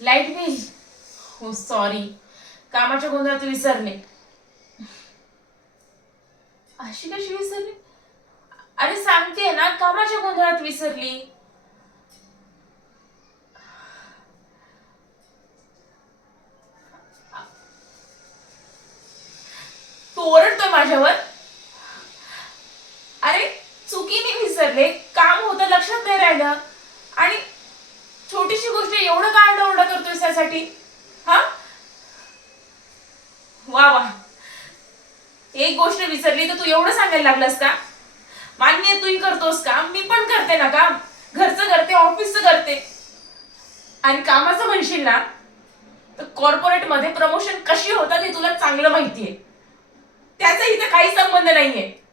Light bill. हो sorry, कामाच्या गोंधळात विसरले. अशी कशी विसरली? अरे सांगते ना, कामाच्या गोंधळात विसरली. तू ओरडतोय माझ्यावर? अरे चुकीने विसरले, काम होतं लक्षात नाही राहिलं. आणि छोटीशी गोष्ट एवढं का आरडाओरडा करतोय त्यासाठी? हा, वा वा. एक गोष्ट विसरली तर तू एवढं सांगायला लागलास का? मान्य आहे, तूही करतोस काम, मी पण करते ना काम. घरचं करते, ऑफिसचं करते. आणि कामाचं म्हणशील ना, तर कॉर्पोरेट मध्ये प्रमोशन कशी होतात हे तुला चांगलं माहितीये. त्याचा इथे काही संबंध नाहीये.